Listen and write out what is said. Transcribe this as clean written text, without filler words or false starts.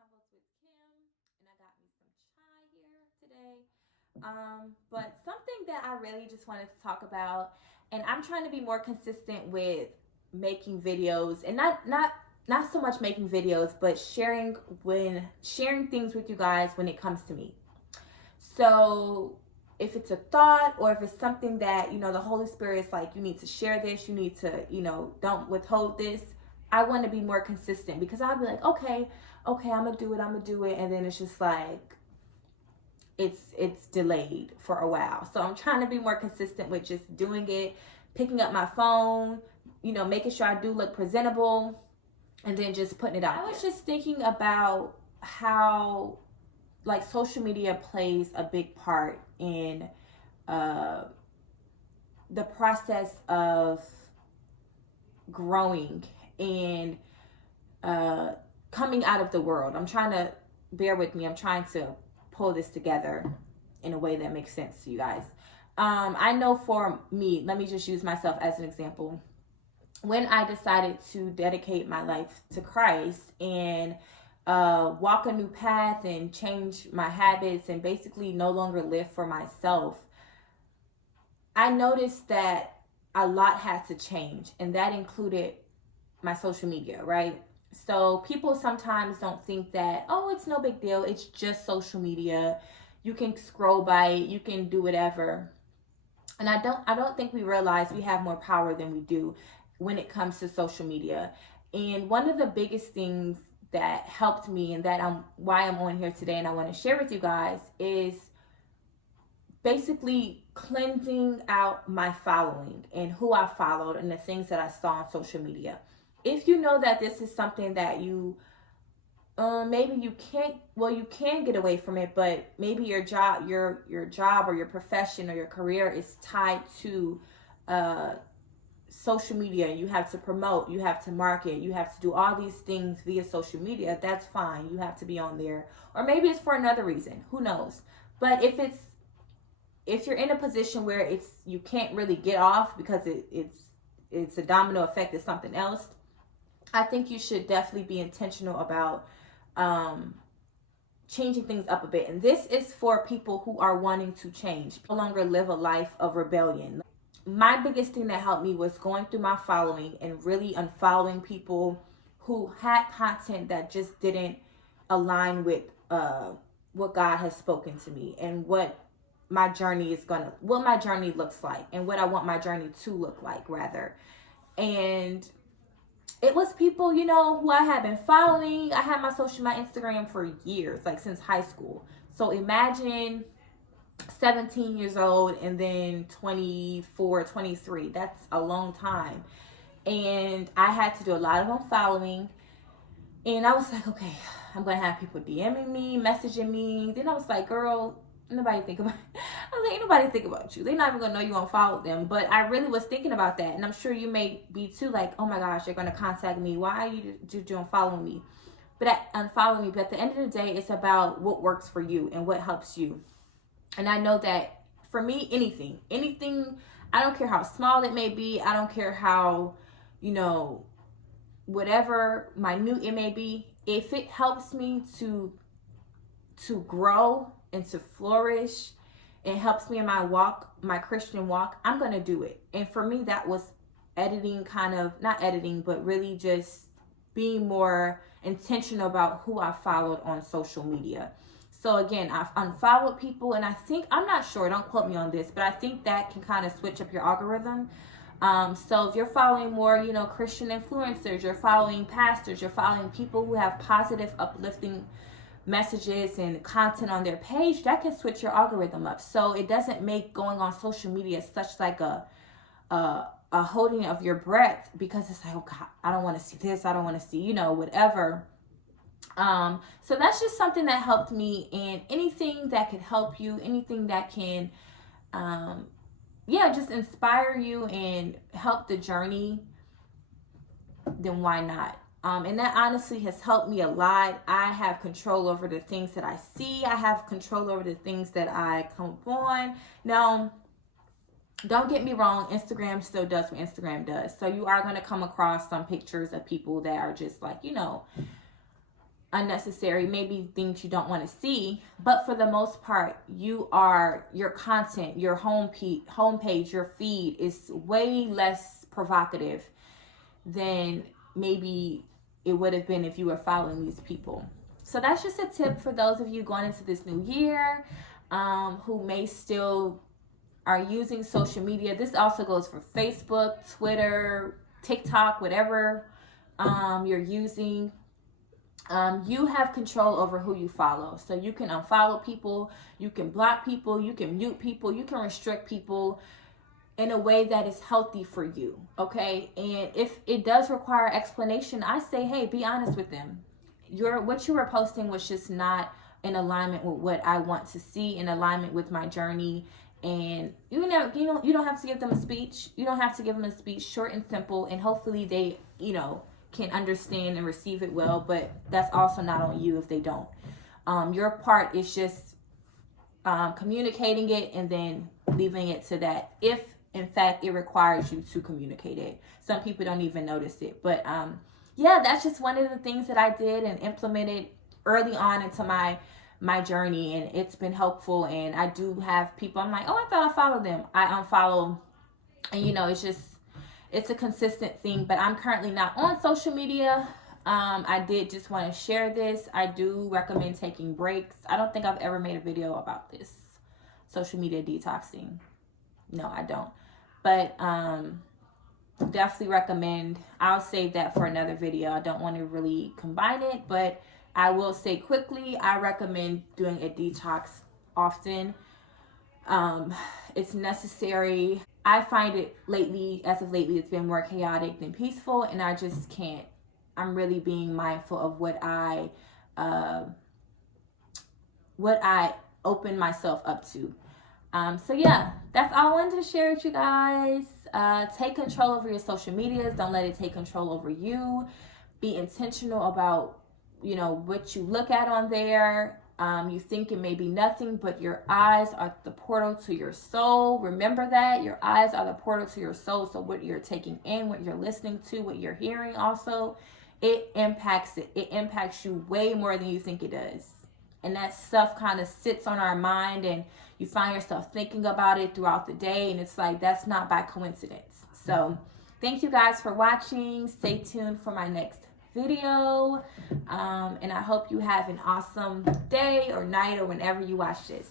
Convos with Kim, and I got me some chai here today. But something that I really just wanted to talk about, and I'm trying to be more consistent with making videos, and not so much making videos, but sharing things with you guys when it comes to me. So if it's a thought or if it's something that, the Holy Spirit is like, you need to share this, you need to, don't withhold this. I want to be more consistent because I'll be like, okay, I'm gonna do it. And then it's just like, it's delayed for a while. So I'm trying to be more consistent with just doing it, picking up my phone, making sure I do look presentable, and then just putting it out. I was just thinking about how like social media plays a big part in the process of growing and coming out of the world. I'm trying to bear with me. I'm trying to pull this together in a way that makes sense to you guys. I know for me, let me just use myself as an example. When I decided to dedicate my life to Christ and walk a new path and change my habits and basically no longer live for myself, I noticed that a lot had to change, and that included my social media, right? So people sometimes don't think that, oh, it's no big deal. It's just social media. You can scroll by it. You can do whatever. And I don't think we realize we have more power than we do when it comes to social media. And one of the biggest things that helped me, and that why I'm on here today and I want to share with you guys, is basically cleansing out my following and who I followed and the things that I saw on social media. If you know that this is something that you maybe you can get away from it, but maybe your job or your profession or your career is tied to social media, and you have to promote, you have to market, you have to do all these things via social media, that's fine. You have to be on there. Or maybe it's for another reason, who knows. But if you're in a position where you can't really get off because it's a domino effect, it's something else, I think you should definitely be intentional about changing things up a bit. And this is for people who are wanting to change, no longer live a life of rebellion. My biggest thing that helped me was going through my following and really unfollowing people who had content that just didn't align with what God has spoken to me and what my journey looks like and what I want my journey to look like, rather. And it was people, who I had been following. I had my Instagram for years, like since high school. So imagine 17 years old and then 24, 23. That's a long time. And I had to do a lot of unfollowing. And I was like, okay, I'm going to have people DMing me, messaging me. Then I was like, girl, nobody think about I was like, ain't nobody think about you. They're not even gonna know you unfollowed them. But I really was thinking about that, and I'm sure you may be too. Like, oh my gosh, you're gonna contact me. Why are you unfollowing me? Unfollow me. But at the end of the day, it's about what works for you and what helps you. And I know that for me, anything, I don't care how small it may be. I don't care how, whatever minute it may be. If it helps me to grow and to flourish, it helps me in my Christian walk, I'm going to do it. And for me, that was editing, not editing, but really just being more intentional about who I followed on social media. So again, I've unfollowed people, and I'm not sure, don't quote me on this, but I think that can kind of switch up your algorithm. So if you're following more, Christian influencers, you're following pastors, you're following people who have positive, uplifting messages and content on their page, that can switch your algorithm up. So it doesn't make going on social media such like a holding of your breath, because it's like, oh God, I don't want to see this, I don't want to see, whatever. So that's just something that helped me, and anything that could help you, anything that can just inspire you and help the journey, then why not? And that honestly has helped me a lot. I have control over the things that I see. I have control over the things that I come upon. Now, don't get me wrong, Instagram still does what Instagram does. So you are going to come across some pictures of people that are just like, unnecessary, maybe things you don't want to see, but for the most part, your content, your homepage, your feed is way less provocative than maybe it would have been if you were following these people. So that's just a tip for those of you going into this new year, who may still are using social media. This also goes for Facebook, Twitter, TikTok, whatever you're using. You have control over who you follow. So you can unfollow people, you can block people, you can mute people, you can restrict people in a way that is healthy for you, okay? And if it does require explanation, I say, hey, be honest with them. What you were posting was just not in alignment with what I want to see, in alignment with my journey. And you don't have to give them a speech. You don't have to give them a speech, short and simple, and hopefully they, can understand and receive it well, but that's also not on you if they don't. Your part is just communicating it and then leaving it to that, if in fact it requires you to communicate it. Some people don't even notice it, but yeah, that's just one of the things that I did and implemented early on into my journey, and it's been helpful. And I do have people, I'm like, oh, I thought I followed them, I unfollow, and it's a consistent thing. But I'm currently not on social media. I did just want to share this. I do recommend taking breaks. I don't think I've ever made a video about this, social media detoxing. No, I don't. But definitely recommend. I'll save that for another video. I don't want to really combine it, but I will say quickly, I recommend doing a detox often. It's necessary. I find it as of lately, it's been more chaotic than peaceful, and I just can't. I'm really being mindful of what I open myself up to. So yeah, that's all I wanted to share with you guys. Take control over your social medias. Don't let it take control over you. Be intentional about, what you look at on there. You think it may be nothing, but your eyes are the portal to your soul. Remember that. Your eyes are the portal to your soul. So what you're taking in, what you're listening to, what you're hearing also, it impacts it. It impacts you way more than you think it does. And that stuff kind of sits on our mind, and you find yourself thinking about it throughout the day, and it's like, that's not by coincidence. So thank you guys for watching. Stay tuned for my next video, and I hope you have an awesome day or night or whenever you watch this.